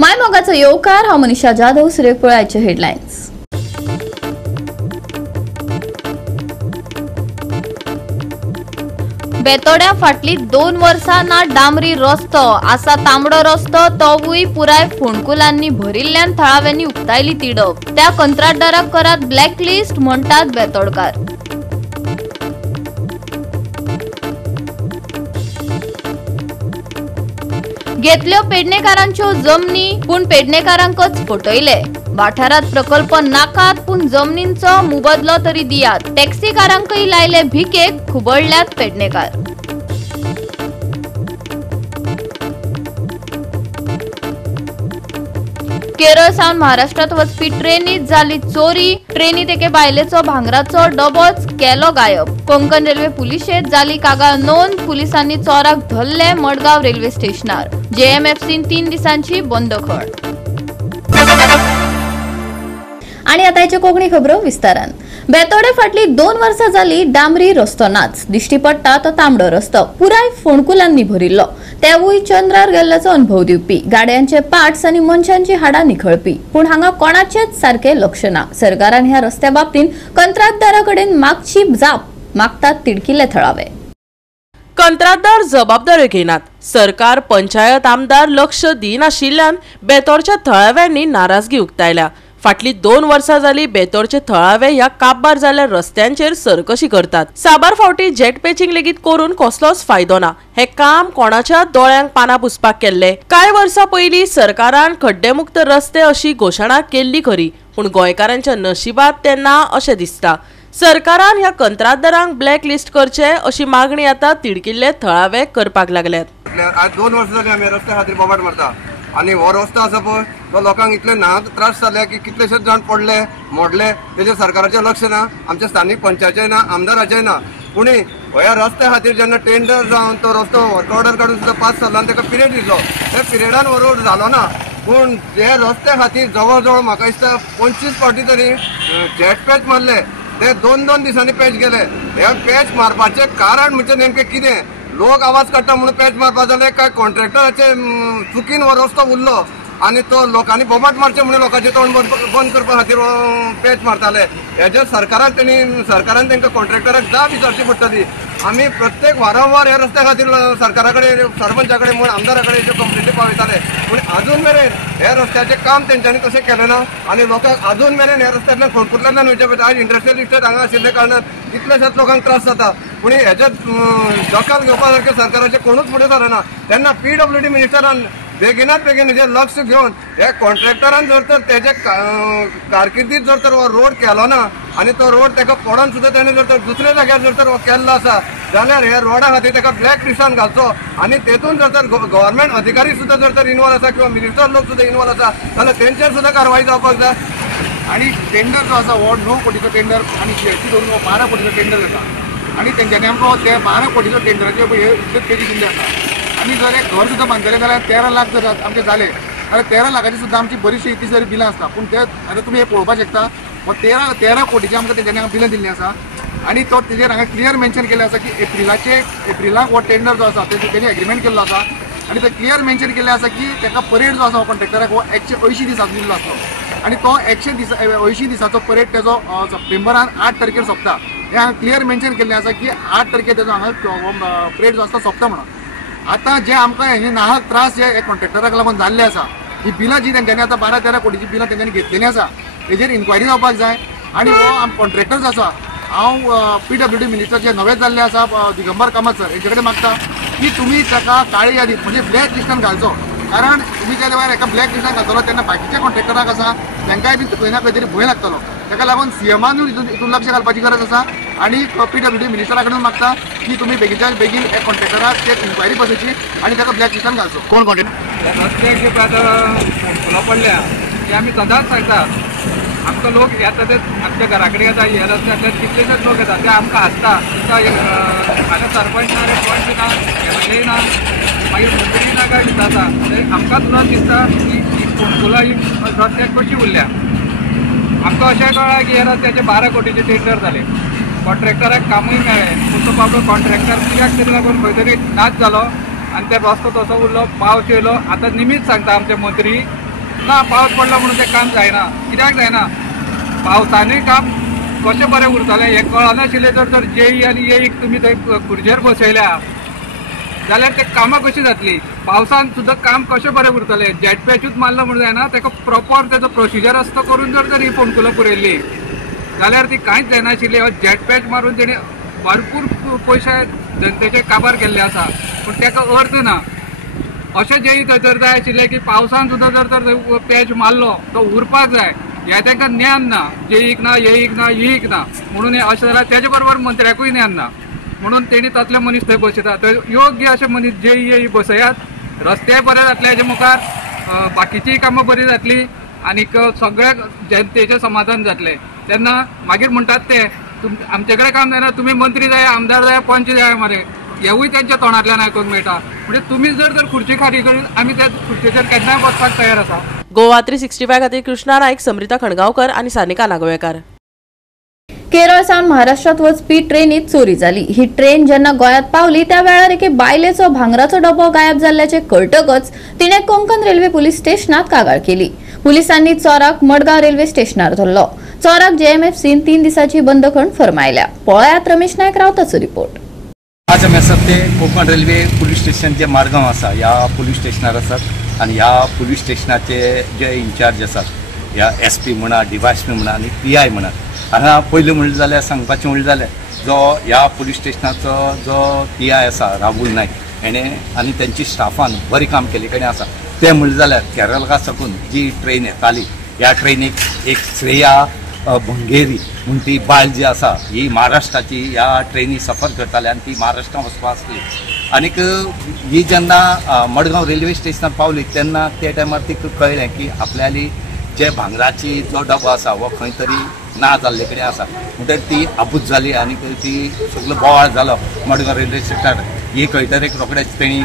मायमोगाचो येवकार हांव मनीषा जाधव. सुरेख पळयाचे हेडलायन्स. बेतोड्या फाटली 2 वर्सां ना डांबरी रस्तो आसा तांबडो रस्तो तोवूय पुराय फोंडकुलांनी भरिल्ल्यान थळाव्यांनी उक्तायली तिडक. त्या कंत्राटदाराक करात ब्लॅकलिस्ट म्हणटात बेतोडकार. घेतल्यो पेडणेकारांच्यो जमनी पूण पेडणेकारांकच फटयले. वाठारात प्रकल्प नाकात पूण जमनींचो मुबदलो तरी दियात. टॅक्सीकारांकय लायले भिकेक खुबळल्यात पेडणेकार. केरळ सावन महाराष्ट्रात वचपी ट्रेनीत जाली चोरी. ट्रेनीत एके बायलेचो भांगराचो डबोच केलो गायब. कोंकण रेल्वे पुलिशेत जाली कागाळ नोंद. पुलिसांनी चोराक धरले मडगांव रेल्वे स्टेशनार. जेएमएफसीन 3 दिसांची बंदखळ. आणि आताचे कोंकणी खबरो विस्तारान. बेतोडे फाटली 2 वर्सां जाली डांबरी रस्तो नाच. दिश्टी पडटा तो तांबडो रस्तो पुराय फोंडकुलांनी भरिल्लो. तेवूय चंद्रार गेल्ल्याचो अनुभव दिवपी, गाड्यांचे पार्ट्स आनी मनशांची हाडां निखळपी. पूण हांगा कोणाचेच सारखे लक्ष ना. सरकारान ह्या रस्त्या बाबतीत कंत्राटदाराकडेन मागची जाप मागतात तिडकिल्ले थळावे. कंत्राटदार जबाबदारी घेनात. सरकार पंचायत आमदार लक्ष दिनाशिल्ल्यान बेतोडच्या थळाव्यांनी नाराजगी उक्तायल्या. फाटली 2 वर्सां जाली बेतोडचे थळावे ह्या काबार जाल्ल्या रस्त्यांचेर सरकशी करतात. साबार फावटी जेट पॅचिंग लेगीत करून कसलोच फायदो ना. हे काम कोणाच्या दोळ्यांक पानां पुसपाक केल्ले. कांय वर्सां पयलीं सरकारान खड्डेमुक्त रस्ते अशी घोशणा केल्ली खरी, पूण गोंयकारांच्या नशिबात ते ना अशें दिसता. सरकारान ह्या कंत्राटदारांक ब्लॅक लिस्ट करचे अशी मागणी आता तिडकिल्ले थळावे करपाक लागल्यात. आज 2 वर्सां जाली आमी रस्त्या खातीर बोबाट मारता आनी हो रस्तो आसा पळय तो लोकांक इतले नाक त्रास जाले की कितलेशेच जाण पडले मोडले. तेजेर सरकाराचें लक्ष ना, आमच्या स्थानीक पंचायतीचेय ना, आमदाराचेय ना. पूण ह्या रस्त्या खातीर जेन्ना टेंडर जावन तो रस्तो वर्क ऑर्डर काडून सुद्दां पास जालो आनी ताका पिरियड दिलो, त्या पिरियडान हो रोड जालो ना. पूण हे रस्त्या खातीर जवळ जवळ म्हाका दिसता 25 फावटी तरी जेट पॅच मारले. ते 2-2 दिसांनी पॅच गेले. हे पॅच मारपाचें कारण म्हणजे नेमकें कितें? लोक आवाज काडटा म्हणून पॅच मारपा जाले काय कॉन्ट्रॅक्टराचे चुकीन हो रस्तो उरलो आनी तो लोकांनी बोबाट मारचे म्हणून लोकांचे तोंड बंद करपा खातीर पॅच मारताले. हेजे सरकारान तांकां कॉन्ट्रॅक्टराक जाप विचारची पडटली. आमी प्रत्येक वारंवार ह्या रस्त्या खातीर सरकारा कडेन सरपंचा कडेन म्हूण आमदारा कडेन कंप्लेंटी पावयताले. पूण अजून मेरेन हे रस्त्याचें काम तेंच्यांनी तशें केलें ना आनी लोकांक अजून मेरेन ह्या रस्त्यांतल्यान फोंडकुलांतल्यान वयचे पळय आज इंडस्ट्रियल इस्टेट हांगा आशिल्ल्या कारणान कितलेशेच लोकांक त्रास जाता. पूण हेजे दखल घेवपा सारकें सरकाराचें कोणूच फुडें सरना. तेन्ना PWD मिनिस्टरान बेगिनात बेगीन हेजेर लक्ष घेवन हे कॉन्ट्रॅक्टरान जर तर तेजे कारकिर्दीत जर तर हो रोड केलो ना आनी तो रोड ताका पडोन सुद्दां ताणें जर तर दुसऱ्या जाग्यार जर तर हो केल्लो आसा जाल्यार हे रोडा खातीर ताका ब्लॅक लिस्टान घालचो आनी तेतून जर तर गव्हर्मेंट अधिकारी सुद्दां जर तर इनवॉल्व आसा किंवा मिनिस्टर लोक सुद्दां इनवॉल्व आसा जाल्यार तेंचेर सुद्दां कारवाई जावपाक जाय. आणि टेंडर जो आसा हो 9 कोटीचो टेंडर आणि CRT धरून 12 कोटीचो टेंडर जाता आणि तेंच्यांनी आमकां ते 12 कोटीचो टेंडराचे पळय हे पेजी दिल्ले आसा. आणि जर एक घर सुद्दां बांदलेलें जाल्यार 13 लाख जर आमचे जाले जाल्यार 13 लाखाची सुद्दां आमची बरीचशी इतली जरी बिलां आसता. पूण ते आतां तुमी हे पळोवपाक शकता 13 कोटीची आमकां तेंच्यांनी बिलां दिल्लीं आसा. आणि तो तेजेर हांगा क्लियर मेन्शन केलें आसा की एप्रिलाक हो टेंडर जो आसा तेणी एग्रीमेंट केल्लो आसा आणि ते क्लियर मेन्शन केल्लें आसा की ताका परेड जो आसा हो कॉन्ट्रॅक्टराक हो 180 दिसांचो दिल्लो आसलो आणि तो 180 दिसाचो परेड तेजो सप्टेंबरान 8 तारखेर सोंपता. हे हांगा क्लियर मेन्शन केल्लें आसा की 8 तारखेर तेजो हांगा परेड जो आसता सोंपता म्हणून. आता जे आमकां हे नाहक त्रास जे कॉन्ट्रॅक्टराक लागून जाल्ले आसा ही बिलां जी तेंच्यांनी आतां 12-13 कोटीची बिलां तेंच्यांनी घेतलेलीं आसा तेजेर इन्क्वायरी जावपाक जाय. आणि हो कॉन्ट्रॅक्टर जो आसा हांव PWD मिनिस्टर जे नवे जाल्ले आसा दिगंबर कामत सर हेचे कडेन मागता की तुमी ताका काळी यादीत म्हणजे ब्लॅक लिस्टान घालचो. कारण तुमी ज्या वेळार एका ब्लॅक लिस्टान घालतलो तेन्ना बाकीच्या कॉन्ट्रॅक्टराक आसा तांकांय बी खंय ना खंय तरी भंय लागतलो. ताका लागून CMानूय हितून लक्ष घालपाची गरज आसा. आणि PWD मिनिस्टरा कडेन मागता की तुमी बेगीच्यान बेगीन हे कॉन्ट्रॅक्टराक एक इन्क्वायरी बसोवची आणि ताका ब्लॅक लिस्टान घालचो. कोण कॉन्ट्रॅक्टर रस्त्याचे आतां पडल्या की आमी सदांच सांगता आमकां लोक येता ते आमच्या घरा कडेन येता हे रस्त्यांतल्यान कितलेशेच लोक येता ते आमकां हांसता हांगा सरपंच ना पंच ना MLA ना मागीर मंत्री ना काय जाता आमकां तुरंत दिसता की फोंडकुलां ही रस्त्याक कशी उरल्या. आमकां अशें कळ्ळां की हे रस्त्याचे 12 कोटीचे टेंडर जाले. कॉन्ट्रॅक्टराक कामूय मेळ्ळें पूण तो बाबडो कॉन्ट्रॅक्टर कित्याक तरी लागून खंय तरी नाच जालो आनी ते रस्तो तसो उरलो पावस येयलो. आतां निमीत सांगता आमचे मंत्री ना पावस पडला म्हणून तें काम जायना. कित्याक जायना? पावसानूय काम कशें बरें उरतलें हें कळनाशिल्लें. जर जेई आनी येईक तुमी थंय खुर्चेर बसयल्या जाल्यार ते कामां कशी जातली. पावसान सुद्दां काम कशें बरें उरतलें. जेट पॅचूच मारलो म्हणून जायना. ताका प्रॉपर तेजो प्रोसिजर आसता करून जर ही फोंडकुलां पुरयल्ली जाल्यार ती कांयच जायनाशिल्ली. जेट पॅच मारून तेणी भरपूर पयशे जनतेचे काबार केल्ले आसा पूण ताका अर्थ ना. अशें जेई थंयसर जाय आशिल्लें की पावसान सुद्दां जर पॅच मारलो तो उरपाक जाय हें तांकां ज्ञान ना. जेईक ना येईक ना येईक ना म्हणून अशें जाल्यार तेजे बरोबर मंत्र्याकूय ज्ञान ना म्हणून तेणी तसले मनीस थंय बसयता. थंय योग्य अशे मनीस जेई येई बसयात. रस्ते बरे जातले हेजे मुखार, बाकीचीय कामां बरी जातली आनीक सगळ्या जनतेचें समाधान जातलें. तेन्ना मागीर म्हणटात ते आमचे कडेन काम जायना, तुमी मंत्री जाय, आमदार जाय, पंच जाय मरे. हेवूय तेंच्या तोंडांतल्यान आयकूंक मेळटा. म्हणजे तुमी जर खुर्ची खाली करीत आमी त्या खुर्चेचेर केन्नाय बसपाक तयार आसा. गोवा 365 खातीर कृष्णा नायक, समृता खणगांवकर आनी सानिका नागवेकर. केरळ सावन महाराष्ट्रात वचपी ट्रेनीत चोरी जाली. ही ट्रेन जेन्ना गोंयांत पावली त्या वेळार एके बायलेचो भांगराचो डबो गायब जाल्ल्याचे कळटकच तिणे कोंकण रेल्वे पुलीस स्टेशनात कागाळ केली. पुलिसांनी चोराक मडगांव रेल्वे स्टेशनार धरलो. चोराक जेएमएफसीन 3 दिसांची बंदखण फरमायल्या. पळयात रमेश नायक रावताचो रिपोर्ट. आज आमी आसात ते कोंकण रेल्वे पुलीस स्टेशन जे मारगांव आसा ह्या पुलीस स्टेशनार आसात आनी ह्या पुलीस स्टेशनाचे जे इन्चार्ज आसात ह्या SP म्हणा, DYSP म्हणा आनी PI म्हणा. हांगा पयलीं म्हणलें जाल्यार सांगपाचें म्हणलें जाल्यार जो ह्या पुलीस स्टेशनाचो जो PI आसा राहुल नायक हेणे आनी तेंची स्टाफान बरें काम केले कडेन आसा. ते म्हणलें जाल्यार केरळा साकून जी ट्रेन येताली ह्या ट्रेनीक एक श्रेया भंगेरी म्हणून ती बायल जी आसा ही महाराष्ट्राची ह्या ट्रेनी सफर करताली आनी ती महाराष्ट्रान वचपा आसली. आनीक ही जेन्ना मडगांव रेल्वे स्टेशनार पावली तेन्ना त्या टायमार तिका कळ्ळें की आपल्याली जे भांगराची जो डबो आसा हो खंय तरी ना जाल्ले कडेन आसा. म्हणटकीर ती आबूज जाली आनी ती सगळो बोवाळ जालो मडगांव रेल्वे स्टेशनार. ही कळटरीक रोखडेच तेणी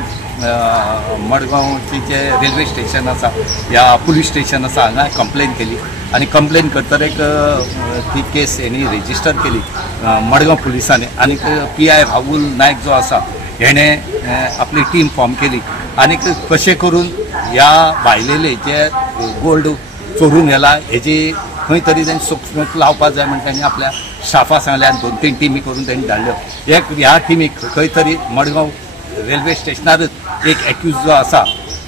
मडगांवची जे रेल्वे स्टेशन आसा ह्या पुलीस स्टेशन आसा हांगा कंप्लेन केली आनी कंप्लेन करतरीक ती केस हेणी रेजिस्टर केली मडगांव पुलिसांनी. आनीक PI राहुल नायक जो आसा हेणे आपली टीम फॉर्म केली आनीक कशें करून ह्या बायलेले जे गोल्ड चोरून येला हेजी खंय तरी तेणी सूक्ष्म लावपाक जाय म्हणून तांणी आपल्या स्टाफा सांगलें आनी 2-3 टिमी करून तांणी धाडल्यो. ह्या टिमीक खंय तरी मडगांव रेल्वे स्टेशनारच एक एक्यूज जो आसा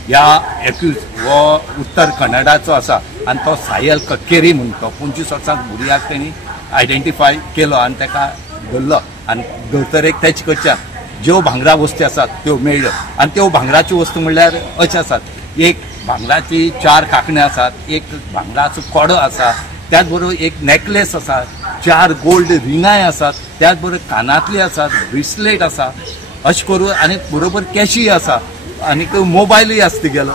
ह्या एक्यूज हो उत्तर कन्नडाचो आसा आनी तो सायल कक्केरी म्हणून तो 25 वर्सां भुरग्याक तेणी आयडेंटिफाय केलो आनी ताका धरलो आनी धरतरेक तेचे कडच्यान ज्यो भांगरा वस्ती आसात त्यो मेळ्ळ्यो. आनी त्यो भांगराच्यो वस्तू म्हणल्यार अशें आसात, एक भांगराची 4 कांकणां आसात, एक भांगराचो कोडो आसा, त्याच बरोबर एक नेकलेस आसा, 4 गोल्ड रिंगाय आसात, त्याच बरोबर कानातली आसात, ब्रेसलेट आसा अशें करून आनी बरोबर कॅशूय आसा आनीक मोबायलूय आसता गेलो.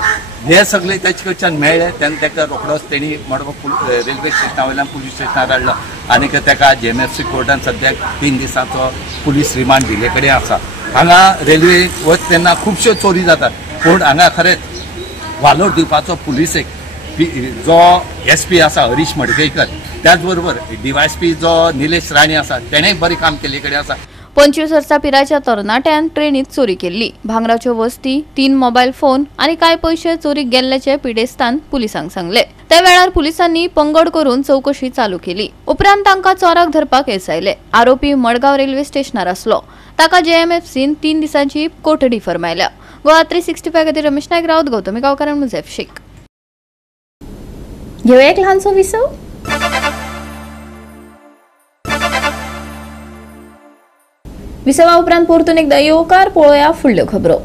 हे सगळे तेचे कडच्यान मेळ्ळे. तेन्ना ताका रोखडोच तेणी मडगांव रेल्वे स्टेशना वयल्यान पुलीस स्टेशनार हाडलो आनीक ताका JMFC कोर्टान सद्याक 3 दिसांचो पुलीस रिमांड दिले कडेन आसा. हांगा रेल्वे वता तेन्ना खुबश्यो चोरी जातात पूण हांगा खरेंच वालोर दिवपाचो पुलिसेक जो SP आसा हरीश मडकयकर, त्याच बरोबर DYSP जो निलेश राणे आसा तेणेय बरें काम केले कडेन आसा. 25 वर्सां पिरायेच्या तरणाट्यान ट्रेनीत चोरी केल्ली. भांगराच्यो वस्ती, 3 मोबायल फोन आनी कांय पयशे चोरीक गेल्ल्याचे पिडेस्तान पुलिसांक सांगले. त्या वेळार पुलिसांनी पंगड करून चौकशी चालू केली. उपरांत तांकां चोराक धरपाक येसायले. आरोपी मडगांव रेल्वे स्टेशनार आसलो. ताका JMFCन 3 दिसांची कोठडी फरमायल्या. गोवा 365 खातीर रमेश नायक रावत, गौतमी गांवकार आनी मुझेफ शेख. घेवया एक ल्हानसो विसव. विसवा उपरांत परतून एकदा येवकार पळोवया फुडल्यो खबरो.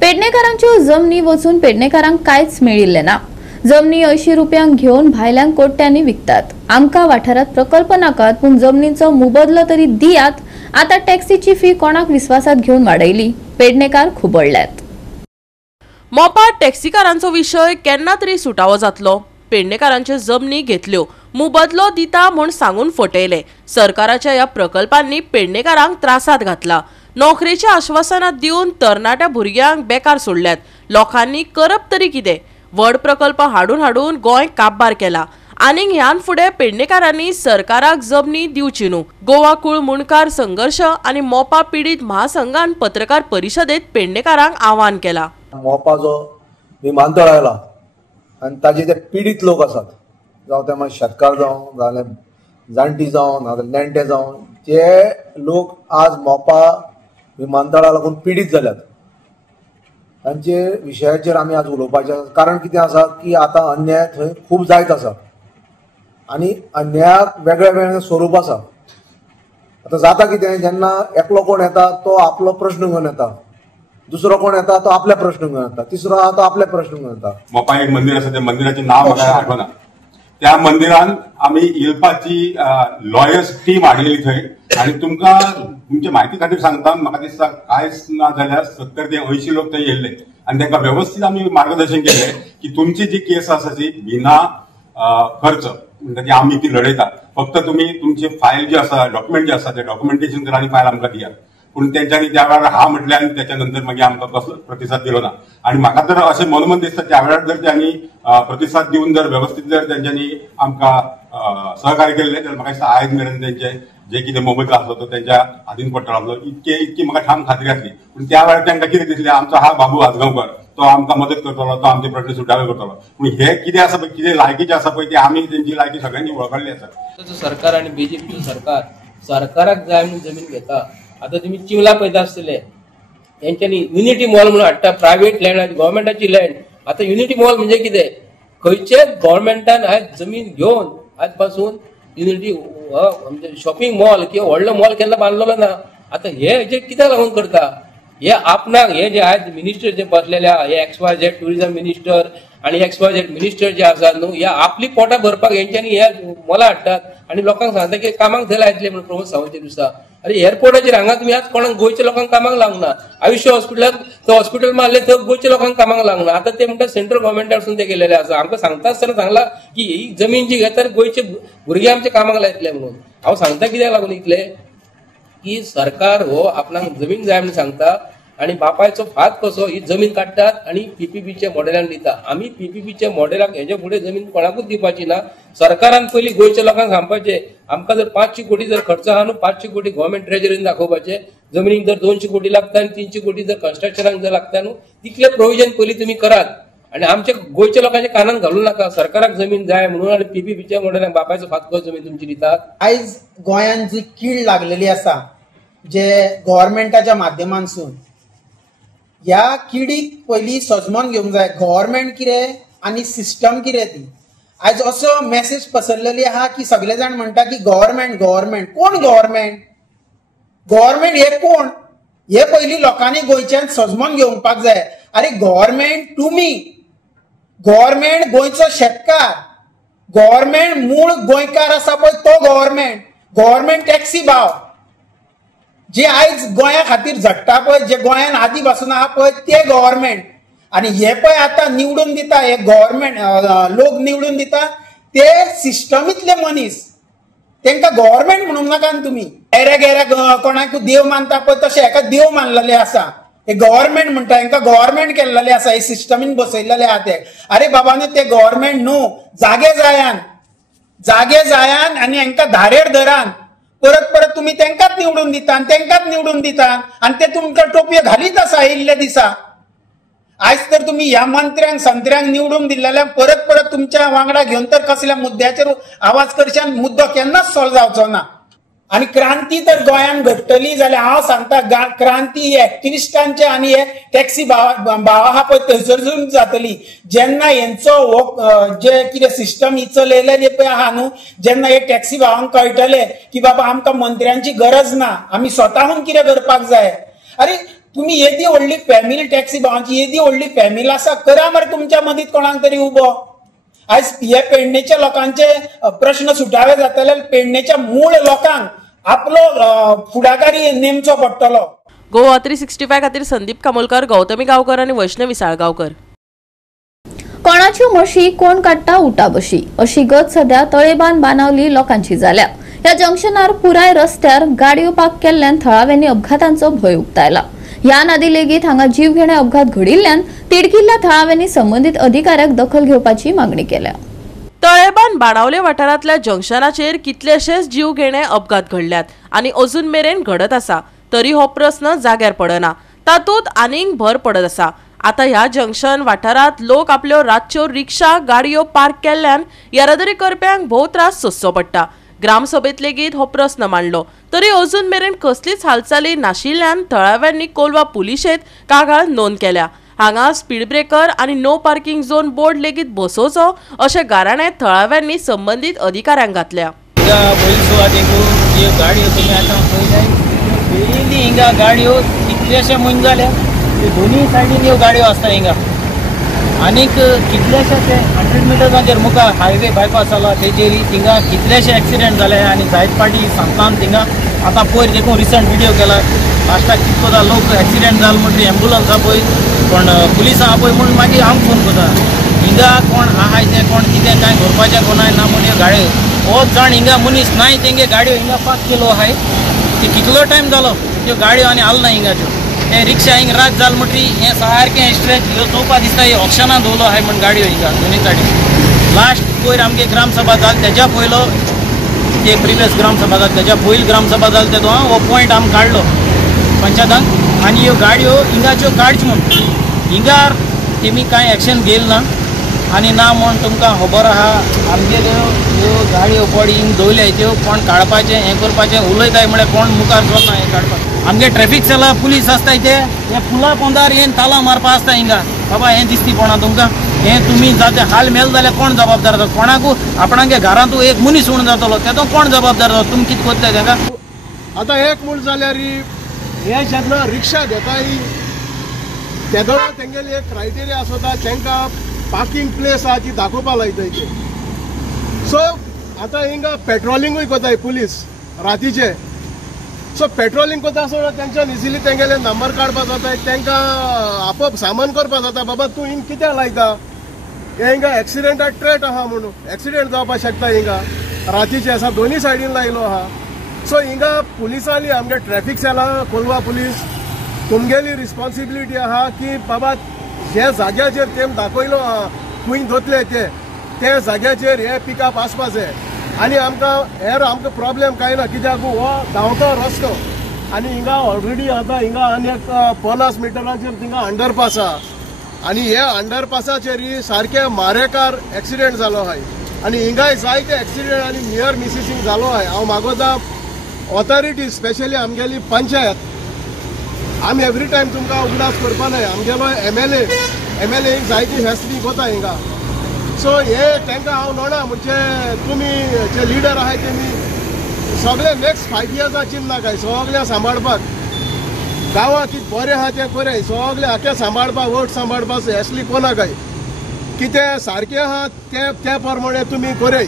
पेडणेकारांच्यो जमनी वचून पेडणेकारांक कांयच मेळिल्लें ना. जमनी 80 रुपयांक घेवन भायल्यांक कोट्यांनी विकतात. आमकां वाठारांत प्रकल्प नाकात पूण जमनींचो मुबदलो तरी दियात. आतां टॅक्सीची फी कोणाक विश्वासात घेवन वाडयली. पेडणेकार खुबळ्ळ्यात. मोपा टॅक्सीकारांचो विशय केन्ना तरी सुटावो जातलो. पेडणेकारांच्यो जमनी घेतल्यो, मुबदलो दिता म्हूण सांगून फटयले. सरकाराच्या ह्या प्रकल्पांनी पेडणेकारांक त्रासात घातला. नोकरेच्या आश्वासनां दिवन तरणाट्या भुरग्यांक बेकार सोडल्यात. लोकांनी करप तरी कितें? व्हड प्रकल्प हाडून हाडून गोंय काबार केला. आनीक ह्यान फुडें पेडणेकारांनी सरकाराक जमनी दिवची न्हू. गोवा कुळ मुणकार संघर्श आनी मोपा पीडित महासंघान पत्रकार परिशदेंत पेडणेकारांक आवाहन केला. मोपा जो विमानतळ आयला आनी ताजे जे पिडीत लोक आसात, जावं ते मागीर शेतकार जावं जाल्यार जाणटी जावं नाजाल्यार नेणटे जावं, ते लोक आज मोपा विमानतळा लागून पिडीत जाल्यात. तांचे विशयाचेर आमी आज उलोवपाचें आसा. कारण कितें आसा की आतां अन्याय थंय खूब जायत आसा आनी अन्यायाक वेगळे वेगळे स्वरूप आसा. आतां जाता कितें, जेन्ना एकलो कोण येता तो आपलो प्रश्न घेवन येता, दुसरो कोण येता तो आपले प्रश्न घेवन येता, तिसरो आहा तो आपले प्रश्न घेवन येता. मोपा एक मंदिर आसा, त्या मंदिराचें नांव म्हाका आठवना. त्या मंदिरान आमी येवपाची लॉयर्स टीम हाडिल्ली थंय. आनी तुमकां तुमच्या म्हायती खातीर सांगता, म्हाका दिसता कांयच ना जाल्यार 70 ते 80 लोक थंय येयल्ले आनी तांकां व्यवस्थीत आमी मार्गदर्शन केलें की तुमची जी केस आसा ती बिना खर्च म्हणजे की आमी ती लडयतात. फक्त तुमी तुमचे फायल जे आसा, डॉक्युमेंट जे आसा ते डॉक्युमेंटेशन करा आनी फायल आमकां दियात. पूण तेंच्यांनी त्या वेळार हा म्हटलें आनी त्याच्या नंतर मागीर आमकां कसलो प्रतिसाद दिलो ना. आनी म्हाका तर अशें मनोमन दिसता त्या वेळार जर त्यांनी प्रतिसाद दिवन जर व्यवस्थीत जर तेंच्यांनी आमकां सहकार्य केल्लें जाल्यार म्हाका दिसता आयज मेरेन तेंचे जे कितें मोबदलो आसलो तो तेंच्या हातीन पडटलो आसलो, इतकी म्हाका ठाम खात्री आसली. पूण त्या वेळार तांकां कितें दिसलें, आमचो हा बाबू आजगांवकर तो आमकां मदत करतलो, तो आमचे प्रश्न सुटावे करतलो. पूण हे कितें आसा पळय, कितें लायकीचें आसा पळय, ते आमी तेंची लायकी सगळ्यांनी वळखली आसा. सरकार आणि बीजेपीचं सरकाराक जाय म्हणून जमीन घेता. आता तुम्ही चिवला पळयता आसतले, तेंच्यांनी युनिटी मॉल म्हणून हाडटा, प्रायव्हेट लँड, गव्हर्मेंटाची लँड. आता युनिटी मॉल म्हणजे कितें, खंयचे गव्हर्मेंटान आयज जमीन घेवन आज पासून युनिटी म्हणजे शॉपिंग मॉल किंवा व्हडलो मॉल केन्ना बांदलेलो ना. आता हे जे कित्याक लागून करता, हे आपणाक हे जे आज मिनिस्टर जे बसलेले आहा, हे XYZ टुरिझम मिनिस्टर आणि XYZ मिनिस्टर जे आसात न्हू, हे आपली पोटां भरपाक हेंच्यांनी हे मॉलां हाडटात आनी लोकांक सांगता की कामाक थंय लायतले म्हणून प्रमोद सावंतचे दिसता. अरे एअरपोर्टाचेर हांगा तुम्ही आज कोणाक गोंयच्या लोकांक कामाक लावना. आयुष्य हॉस्पिटलाक तो हॉस्पिटल मारले थंय गोंयच्या लोकांक कामाक लागना. आता ते म्हणटा सेंट्रल गव्हर्मेंटासून ते गेलेले आसा. आमकां सांगता आसतना सांगला की ही जमीन जी घेता गोंयचे भुरगे आमचे कामाक लायतले म्हणून. हांव सांगता कित्याक लागून इतले की सरकार हो आपणाक जमीन जाय म्हणून सांगता आणि बापायचो फात कसो ही जमीन काडटात आणि PPPच्या मॉडेलान दिता. आमी PPPच्या मॉडेलाक हेजे फुडें जमीन कोणाकूच दिवपाची ना. सरकारान पयलीं गोंयच्या लोकांक सांगपाचें, आमकां जर 500 कोटी जर खर्च आहा न्हू, 500 कोटी गव्हर्मेंट ट्रेजरीन दाखोवपाचे. जमनीक जर 200 कोटी लागता आनी 300 कोटी जर कन्स्ट्रक्शनाक जर लागता न्हू, तितले प्रोविजन पयलीं तुमी करात आणि आमच्या गोंयच्या लोकांच्या कानान घालूं नाका. सरकाराक जमीन जाय म्हणून आणि PPPच्या मॉडेलाक बापायचो फात कसो जमीन तुमची दितात. आयज गोंयांत जी कीड लागलेली आसा जे गव्हर्मेंटाच्या माध्यमांतसून, ह्या किडीक पयलीं सजमोन घेवंक जाय. गव्हर्मेंट कितें आनी सिस्टम कितें ती. आयज असो मेसेज पसरलेली आहा की सगळे जाण म्हणटा की गव्हर्मेंट गव्हर्मेंट. कोण गव्हर्मेंट? गव्हर्मेंट हे कोण? हे पयलीं लोकांनी गोंयच्यान सजमोन घेवपाक जाय. अरे गव्हर्मेंट तुमी, गव्हर्मेंट गोंयचो शेतकार, गव्हर्मेंट मूळ गोंयकार आसा पळय तो गव्हर्मेंट. गव्हर्मेंट टॅक्सी भाव जे आयज गोंया खातीर झडटा पळय, जे गोंयान आदी पासून आहा पळय ते गव्हर्मेंट. आणि हे पळय आतां निवडून दिता, हे गव्हर्मेंट लोक निवडून दिता ते सिस्टमीतले मनीस, तांकां गव्हर्मेंट म्हणूंक नाका तुमी. एऱ्या कोणाक देव मानता पळय तशें हेका देव मानलेले आसा, हे गव्हर्मेंट म्हणटा, हांकां गव्हर्मेंट केल्लेले आसा, हे सिस्टमीन बसयलेले आहा ते. अरे बाबांनो ते गव्हर्मेंट न्हू, जागे जायान आनी हांकां धारेर धरान परत परत तुम्ही तेंकाच निवडून दिता आणि ते तुमकां टोपयो घालीत आसा येयल्ल्या दिसा. आयज तर तुम्ही ह्या मंत्र्यांक संत्र्यांक निवडून दिल्ल्या परत परत तुमच्या वांगडा घेवन तर कसल्या मुद्द्याचेर आवाज करच्यान मुद्दो केन्नाच सॉल्व जावचो ना. आणि क्रांती तर गोंयान घडटली जाल्यार हांव सांगता क्रांती एक्टिविस्टांचे आनी हे टॅक्सी भाव आहा पळय थंयसरसून जातली. जेन्ना हेंचो जे कितें सिस्टम ही चलयले जे पळय आहा न्हू, जेन्ना हे टॅक्सी भावांक कळटले की बाबा आमकां मंत्र्यांची गरज ना, आमी स्वताहून कितें करपाक जाय. अरे तुम्ही येदी व्हडली फॅमिली टॅक्सी भावांची येदी व्हडली फॅमिली आसा, करा मरे तुमच्या मदींत कोणाक तरी उबो. आयज हे पेडणेच्या लोकांचे प्रश्न सुटावे जातले, पेडणेच्या मूळ लोकांक आपलो फुडाकारी नेमचो पडटलो. गोवा 365 खातीर संदीप कामोलकर, गौतमी गांवकर आणि वैष्णवी साळगांवकर. कोणाची म्हशी कोण काडटा उटा बशी अशी गत सध्या तळेबान बांदावली लोकांची जाल्या. ह्या जंक्शनार पुराय रस्त्यार गाडयो पार्क केल्ल्यान थळाव्यांनी अपघातांचो भंय उक्तायला. ह्या नादी लेगीत हांगा जीव घेणे अपघात घडिल्ल्यान तिडकिल्ल्या थळाव्यांनी संबंधित अधिकाऱ्याक दखल घेवपाची मागणी केल्या. तळेबान बाणावले वाठारांतल्या जंक्शनाचेर कितलेशेच जीव घेणे अपघात घडल्यात आणि अजून मेरेन घडत आसा, तरी हो प्रस्न जाग्यार पडना. तातूंत आनीक भर पडत आसा आता ह्या जंक्शन वाठारात लोक आपल्यो रातच्यो रिक्षा गाडयो पार्क केल्ल्यान येरादारी करप्यांक भोव त्रास सोंसचो पडटा। ग्रामसभेत लेगीत हो प्रस्न मांडलो तरी अजून मेरेन कसलीच हालचाली नाशिल्ल्यान थळाव्यांनी कोलवा पुलिशेंत कागाळ नोंद केल्या। हांगा स्पीड ब्रेकर आनी नो पार्किंग झोन बोर्ड लेगीत बसोवचो अशें गाराणें थळाव्यांनी संबंधीत अधिकाऱ्यांक घातल्या। गाडयो तुम्ही आता पळयल्याय डेली हिंगा गाडयो कितलेशे म्हयने जाल्या दोन्ही सायडीन ह्यो गाडयो आसता हिंगा आनीक कितलेशे ते 100 मिटर्साचेर मुखार हायवे बायपास जाला तेजेर थिंगा कितलेशे एक्सिडेंट जाले आनी जायत पाटी सांगतान थिंगा आतां पयर देखून रिसंट व्हिडिओ केला लास्टाक कितकोदा लोक एक्सिडेंट जालो म्हणटरी एम्बुलन्स आहा पळय पण पुलीस आहा पळय म्हूण मागीर हांव फोन करता हिंगा कोण आहाय ते कोण कितें कांय करपाचें कोणाय ना म्हूण ह्यो गाडयो होच जाण हिंगा मनीस नाय तेंगे गाडयो हिंगा पार्क केलो आहाय ते कितलो टायम जालो त्यो गाडयो आनी आल ना हिंगाच्यो हे रिक्षा हिंग रात जाल म्हणटरी हे सारकें स्ट्रेच ह्यो चोवपा दिसता हे ऑप्शनान दवरलो आहाय म्हण गाडयो हिंगा दोनी सायडीन लास्ट पयर आमगे ग्रामसभा जाली तेज्या पयलो ते प्रिवियस ग्रामसभा जाली तेज्या पयली ग्रामसभा जाली तेदो हो पॉयंट आमी काडलो पंचायतान आनी ह्यो गाडयो हिंगाच्यो काडच्यो म्हूण हिंगार तेमी कांय एक्शन घेयल ना आनी ना म्हूण तुमकां खबर आहा आमगेल्यो ह्यो गाडयो पडी हिंग दवरल्याय त्यो कोण काडपाचें हें करपाचें उलयताय म्हळ्यार कोण मुखार चलना हें काडपाक आमगे ट्रॅफिक सेला पुलीस आसताय ते हे फुला पोंदार येवन ताला मारपा आसता हिंगा बाबा हें दिसती कोणा तुमकां हें तुमी जाते हाल मेल जाल्यार कोण जबाबदार जाता कोणाकू आपणागे घरांतू एक मनीस उण जातलो तेदो कोण जबाबदार जाता तुमी कितें करता तेका आतां एक म्हूण जाल्यार हे जेन्ना रिक्षा घेताय तेदो तेंगेली एक क्रायटेरिया आसता तांकां पार्किंग प्लेस आहा ती दाखोवपा लायताय ते सो आतां हिंगा पेट्रोलिंगूय कोताय पुलीस रातीचे सो पेट्रोलिंग कोता आसतना तेंच्यान इजिली तेंगेले नंबर काडपा जाता तांकां आपोआप सामान करपा जाता बाबा तूं हिंग कित्याक लायता हे हिंगा एक्सिडेंटा ट्रेट आहा म्हणून एक्सिडेंट जावपा शकता हिंगा रातीचे आसा दोनी सायडीन लायलो आहा सो हिंगा पुलिसांनी आमगे ट्रॅफिक सेला कोलवा पुलीस तुमगेली रिस्पॉन्सिबिलिटी आहा की बाबा जे जाग्याचेर तेम दाखयलो आहा खूंय दोतले ते जाग्याचेर हे पिकअप आसपा जाय आनी आमकां हेर आमकां प्रॉब्लेम कांय ना कित्याक हो धांवतो रस्तो आनी हिंगा ऑलरेडी आतां हिंगा आनी एक 50 मिटराचेर थिंगा अंडरपास आहा आनी हे अंडरपासाचेर सारके मारेकार एक्सिडेंट जालो आहाय आनी हिंगाय जायते एक्सिडेंट आनी नियर मिसिसींग जालो आहाय हांव मागोता ऑथॉरिटी स्पेशली आमगेली पंचायत आमी एवरी टायम तुमकां उगडास करपा नाय आमगेलो एमएलए जायती फेसिलिटी कोता हिंगा सो हे तांकां हांव नोडा म्हणजे तुमी जे लिडर आहाय तेमी सगळे नेक्स्ट 5 इयर्सा चिंतना काय सगळ्या सांबाळपाक गांवां कितें बरें आहा तें कोराय सगळे आख्या सांबाळपाक वोट सांबाळपाक एसली कोना काय कितें सारकें आहा ते प्रमाणे तुमी कोराय।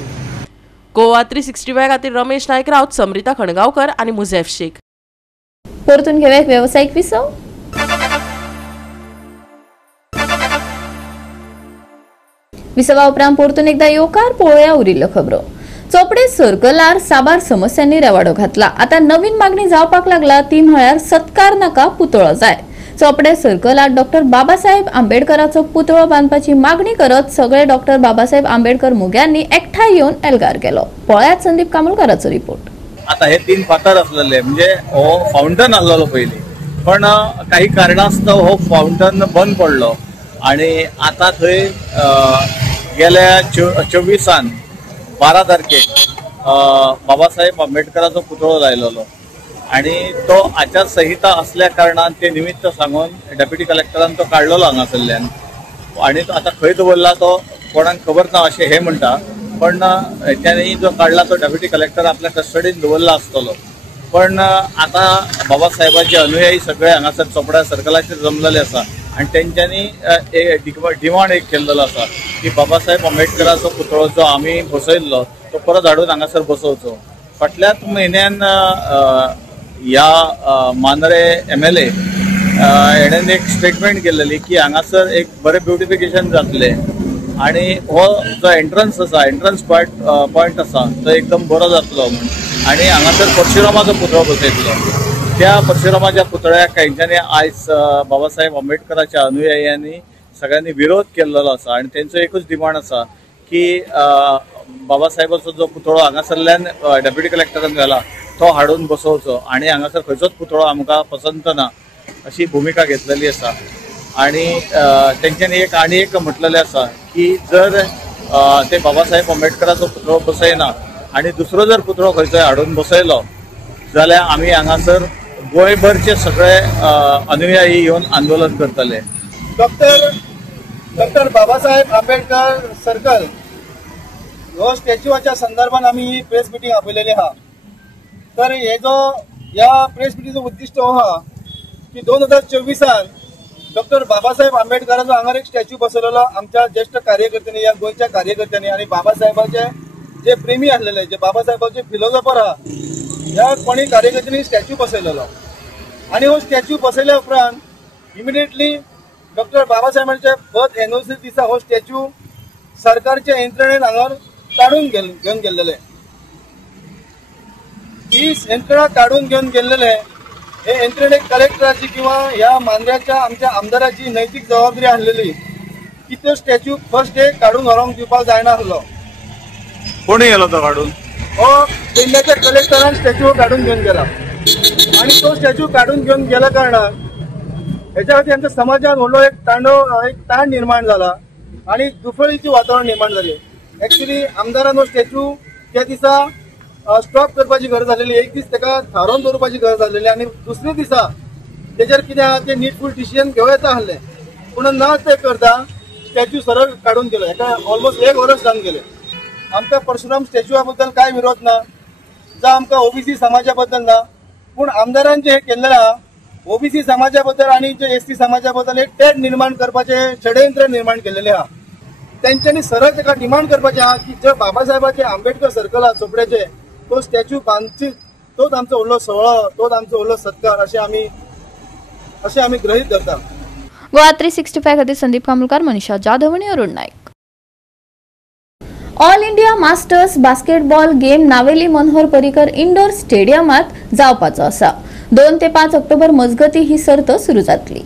गोवा 365 खातीर रमेश नायक रावत, समृता खणगांवकर आनी मुझेफ शेख। परतून घेऊया एक व्यावसायिक विसव। विसवा उपरांत परतून एकदा येवकार पळोवया उरिल्ल्यो खबरो। चोपडे सर्कलार साबार समस्यांनी रेवाडो घातला। आता नवीन मागणी जावपाक लागला ती म्हळ्यार सत्कार नाका पुतळो जाय। चोपडे सर्कलार डॉक्टर बाबासाहेब आंबेडकराचो पुतळो बांदपाची मागणी करत सगळे डॉक्टर बाबासाहेब आंबेडकर मुग्यांनी एकठांय येवन एल्गार केलो। पळयात संदीप कामोलकाराचो रिपोर्ट। आता हे 3 फातर असलेले म्हणजे हो फाउंटन आसलो पयली पण काही कारणास्तव हो फाउंटन बंद पडलो आणि आता थंय गेल्या 24 12 तारखेक बाबासाहेब आंबेडकराचो पुतळो लायलेलो आणि तो आचारसंहिता असल्या कारणान ते निमित्त सांगून डेप्युटी कलेक्टरान तो काढलेलो हांगासरल्यान आणि तो आता खंय दवरला तो कोणाक खबर ना अशें हे म्हणटा पण त्यांनी जो काढला तो डेप्युटी कलेक्टर आपल्या कस्टडीन दवरला आसतलो पण आता बाबासाहेबाचे अनुयायी सगळे हांगासर चोपड्या सर्कलाचेर जमलेले आसा आणि तेंच्यांनी डिमांड एक केल्लो आसा की बाबासाहेब आंबेडकराचो पुतळो जो आमी बसयल्लो तो परत हाडून हांगासर बसोवचो। फाटल्याच म्हयन्यान ह्या मांद्रे एमएलए हेणेन एक स्टेटमेंट केल्ली की हांगासर एक बरें ब्युटिफिकेशन जातले आणि हो जो एंट्रन्स आसा एंट्रन्स पॉइंट आसा तो एकदम बरो जातलो म्हणून आणि हांगासर परशुरामाचो पुतळो बसयतलो। त्या परशुरामाच्या पुतळ्याक कांयच्यांनी आयज बाबासाहेब आंबेडकराच्या अनुयायांनी सगळ्यांनी विरोध केल्लो आसा आणि तेंचो एकूच डिमांड आसा की बाबासाहेबाचो जो पुतळो हांगासरल्यान डेप्युटी कलेक्टरान घाला तो हाडून बसोवचो आणि हांगासर खंयचोच पुतळो आमकां पसंत ना अशी भुमिका घेतलेली आसा आणि तेंच्यांनी एक म्हटलेलें आसा की जर ते बाबासाहेब आंबेडकराचो पुतळो बसयना आणि दुसरो जर पुतळो खंयचोय हाडून बसयलो जाल्यार आमी हांगासर गोंयभरचे सगळे अनुयायी येवन आंदोलन करतले. डॉक्टर बाबासाहेब आंबेडकर सर्कल ह्यो स्टॅच्यूच्या संदर्भात आम्ही प्रेस मिटींग आपयलेली आहा. तर ह्या प्रेस मिटींगचो उद्दिष्ट हो आहा की 2024 डॉक्टर बाबासाहेब आंबेडकराचो हांगा एक स्टॅच्यू बसयलेलो आमच्या ज्येष्ठ कार्यकर्त्यांनी, या गोंयच्या कार्यकर्त्यांनी आणि बाबासाहेबाचे जे प्रेमी आसलेले, जे बाबासाहेबाचे फिलॉसॉफर आहा, ह्या कोणी कार्यकर्त्यांनी स्टॅच्यू बसयलेलो आणि हो स्टॅच्यू बसयल्या उपरांत इमिडिएटली डॉक्टर बाबासाहेबांचे बर्थ एनिवर्सरी दिसा हो स्टॅच्यू सरकारच्या यंत्रणेन हांगा काढून घेऊन गेल्लेले. ही यंत्रणा काढून घेऊन गेल्लेले हे यंत्रणेक कलेक्टराची किंवा ह्या मांद्र्याच्या आमच्या आमदाराची नैतीक जबाबदारी आसलेली की तो स्टॅच्यू फर्स्ट डे काढून व्हरोंक दिवपाक जायना आसलो. कोणी गेलो तो काढून? हो पेडण्याच्या कलेक्टरान स्टॅच्यू काढून घेऊन गेला आणि तो स्टॅच्यू काढून घेऊन गेल्या कारणान ह्याच्या खातीर आमच्या समाजात व्हडलो एक ताण निर्माण झाला आणि दुफळीची वातावरण निर्माण झाली. ऍक्च्युली आमदारान हो स्टॅच्यू त्या दिसा स्टॉप करपाची गरज आसलेली, एक दीस ताका थारोवन दवरपाची गरज आसलेली आणि दुसऱ्या दिसा तेजेर कितें आहा ते नीडफूल डिसिजन घेवं येता आसलें, पूण ना ते करता स्टॅच्यू सरळ काढून गेलो. हेका ऑलमोस्ट 1 वर्स जावन गेले. आमकां परशुराम स्टॅच्यूआ बद्दल काय विरोध ना, जावं आमकां ओबीसी समाजा बद्दल ना, पूण आमदारान जे हे केल्लें आहा ओबीसी समाजा बद्दल आणि जे एसटी समाजा बद्दल एक तेढ निर्माण करपाचे षडयंत्र निर्माण केलेले आहा. त्यांच्यानी सरळ ताका डिमांड करपाचे आहा की जे बाबासाहेबाचे आंबेडकर सर्कल आहा चोपड्याचे तो स्टॅच्यू बांदची, तोच आमचो व्हडलो सोहळो, तोच आमचो व्हडलो सत्कार अशें आमी गृहीत धरता. गोवा 365 खातीर संदीप कामुलकार, मनीषा जाधव आणि Arun Naik. All India masters basketball game नावेली मनोहर पर्रीकर इंडोर स्टेडियमात जावपाचो आसा. 2 ते 5 ऑक्टोबर मजगती ही सर्त सुरू जातली.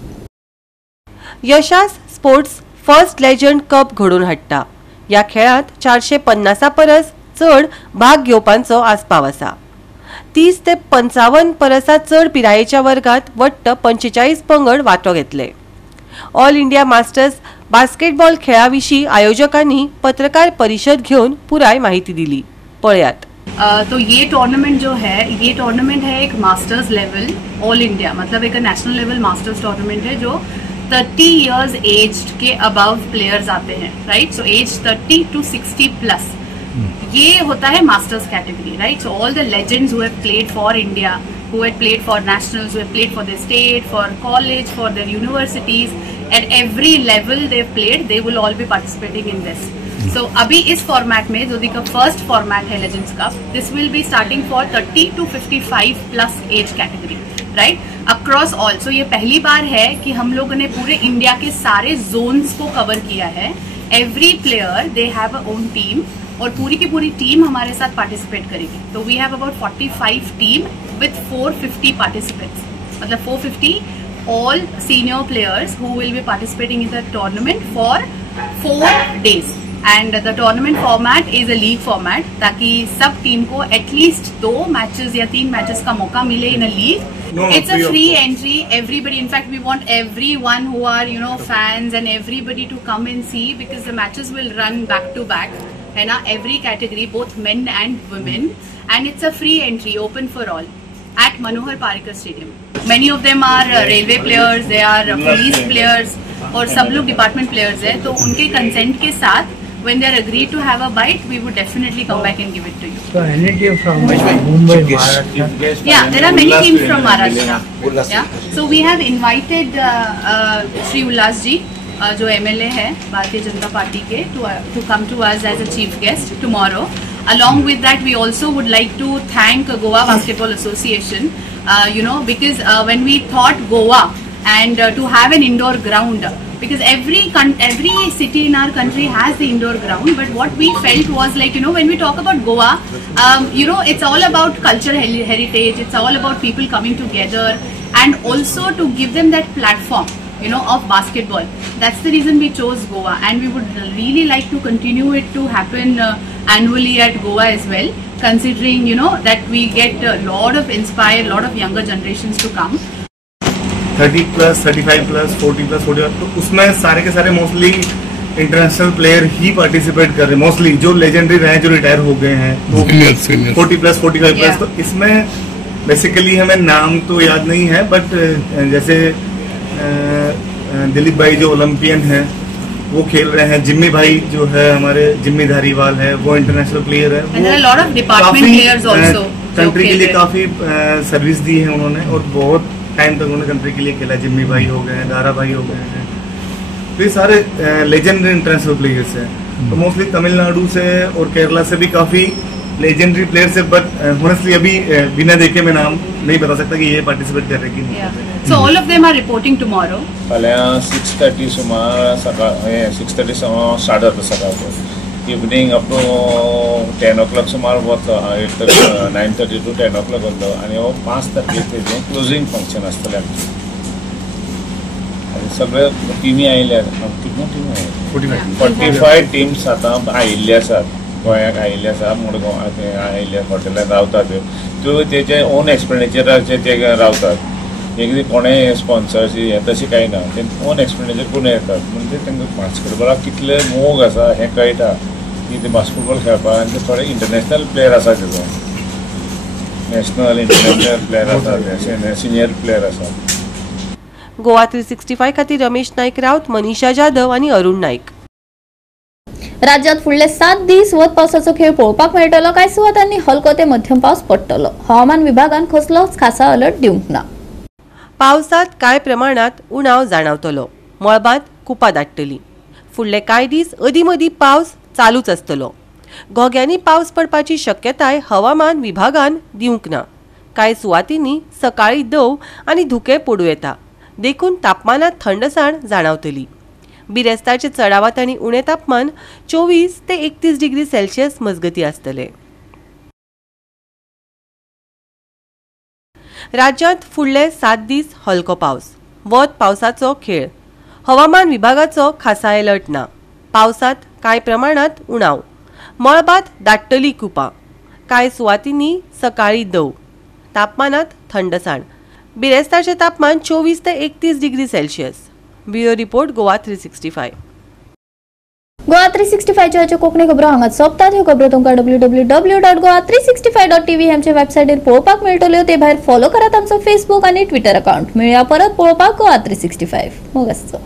यशास स्पोर्ट्स फर्स्ट लेजंड कप घडून हाडटा. या खेळात 450 परस चड भाग घेवपांचो आस्पाव आसा. 30 ते 55 परसा चड पिरायेच्या वर्गात वट्ट 45 पंगड वांटो घेतले. ऑल इंडिया मास्टर्स बास्केटबॉल खेळाविशीं आयोजकांनी पत्रकार परिषद घेऊन पुराय माहिती दिली. पळयात. तो ये टूर्नामेंट जो है, ये टूर्नामेंट है एक मास्टर्स लेवल ऑल इंडिया, मतलब एक नेशनल लेवल मास्टर्स टूर्नामेंट है जो 30 इयर्स एज के अबव प्लेयर्स आते हैं, right. So as 30 to 60 plus ये होता है masters category, right. So all the legends who have played for India, who have played for nationals, who have played for their state, for college, for their universities, at every level they have played, they will all be participating in this. So अभी इस format में जो का first format है legends cup, this will be starting for 30 to 55 plus age category, right, across all. So ये पहली बार है कि हम लोगों ने पूरे इंडिया के सारे जोन्स को कवर किया है. Every player they have a own team और पूरी की पूरी टीम हमारे साथ पार्टिसिपेट करेगी. तो we have about 45 team with 450 participants, मतलब 450 all senior players who will be participating in the tournament for 4 days. And the tournament format is a league format, ताकि सब team को at least 2 matches या 3 matches का मौका मिले in a league. It's a free entry. Everybody, in fact, we want everyone who are fans and everybody to come and see, because the matches will run back to back. है ना, every category, both men and women, and it's a free entry, open for all, at Manohar Parrikar Stadium. Many of them are railway players, they are police players, और सब लोग department players हैं. तो उनके consent के साथ when they are agreed to have a bite, we would definitely come back and give it to you. So any team from Mumbai, Maharashtra? Yeah, there are many teams from Maharashtra. Yeah, so we have invited Shri Ullas ji, जो MLA है Bharatiya Janata Party के, to come to us as a chief guest tomorrow. Along with that, we also would like to thank Goa Basketball Association, because when we thought Goa and to have an indoor ground, because every city in our country has the indoor ground, but what we felt was like, when we talk about Goa, it's all about cultural heritage, it's all about people coming together, and also to give them that platform, of basketball. That's the reason we chose Goa, and we would really like to continue it to happen annually at Goa as well, considering, that we get a lot of younger generations to come. 30+, 35+, 40+, तो उसमें सारे के सारे mostly international player ही participate कर रहे हैं, mostly जो legendary रहे हैं, जो रिटायर हो गए हैं, तो 40+, 45+, तो इसमें बेसिकली हमें नाम तो याद नहीं है, बट जैसे दिलीप भाई जो ओलंपियन हैं वो खेल रहे हैं, जिम्मी भाई जो है हमारे जिम्मी धारीवाल है, वो इंटरनेशनल प्लेयर है, कंट्री के लिए काफी सर्विस दी है उन्होंने और बहुत टाइम तक उन्होंने कंट्री के लिए खेला। जिम्मी भाई हो गए हैं, दारा भाई हो गए हैं, तो ये सारे लेजेंडरी इंटरनेशनल प्लेयर्स हैं। तो मोस्टली तमिलनाडु से और केरला से भी काफी लेजेंडरी प्लेयर्स है, बट ऑनेस्टली अभी बिना देखे मैं नाम नहीं बता सकता कि ये पार्टिसिपेट कर रहे कि नहीं। So all of them are reporting tomorrow. फाल्यां 6:30 सुमार सकाळ 6:30 सुमार स्टार्ट जाता सकाळचो, इवनिंग अप टू 10 o'clock सुमार वता, 9:30 to 10 o'clock वता, आनी हो 5:30 तेजें क्लोजिंग फंक्शन आसतलें आमचें। आनी सगळे टिमी आयिल्ले, कितल्यो टिमी आयिल्ले? 45 टिम्स आतां आयिल्ले आसात, गोंयाक आयिल्ले आसा, मडगांव आयिल्ले, हॉटेलांत रावतात त्यो तेजे ओन एक्सपेंडिचराचेर ते रावतात, एक कोणें स्पॉन्सर्स तशें कांय ना, ते ओन एक्सपेंडिचर करून येतात, म्हणजे तांकां बास्केटबॉलाक कितले मोग आसा हें कळटा की ते बास्केटबॉल खेळपाक, आनी ते थोडे इंटरनॅशनल प्लेयर आसा, तेजो नॅशनल इंटरनॅशनल प्लेयर आसा, सिनियर प्लेयर आसा। गोवा 365 खातीर रमेश नाईक रावत, मनीषा जाधव आनी अरुण नाईक। राज्यात फुडले 7 दीस वत पावसाचो खेळ पळोवपाक मेळटलो। कांय सुवातांनी हलको ते मध्यम पावस पडटलो। हवामान विभागान कसलोच खासा अलर्ट दिवंक ना। पावसात कांय प्रमाणात उणाव जाणवतलो, मळबांत कुपां दाटतली। फुडले कांय दीस अदीमदीं पावस चालूच आसतलो। घोग्यांनी पावस पडपाची शक्यताय हवामान विभागान दिवंक ना। कांय सुवातींनी सकाळी दव आनी धुके पडूं येता, देखून तापमानात थंडसाण जाणवतली। बिरेस्तारचे चडावात आनी उणे तापमान 24 ते 31 डिग्री सेल्सियस मजगती आसतले। राज्यांत फुडले 7 दीस हलको पावस, वत पावसाचो खेळ। हवामान विभागाचो खासा अलर्ट ना। पावसात कांय प्रमाणात उणाव, मळबात दाटतली कुपां, कांय सुवातींनी सकाळी दव, तापमानात थंडसाण। बिरेस्तारचे तापमान 24 ते 31 degree Celsius. Bureau report Goa 365। Goa 365 च्यो कोंकणी खबरो हांगाच सोंपतात। ह्यो खबरो तुमकां www.goa365.tv आमचे वेबसायटीर पळोवपाक मेळटल्यो। ते भायर फॉलो करात आमचो फेसबूक आनी ट्विटर अकाउंट। मेळया परत पळोवपाक गोवा 365। मोग आसचो।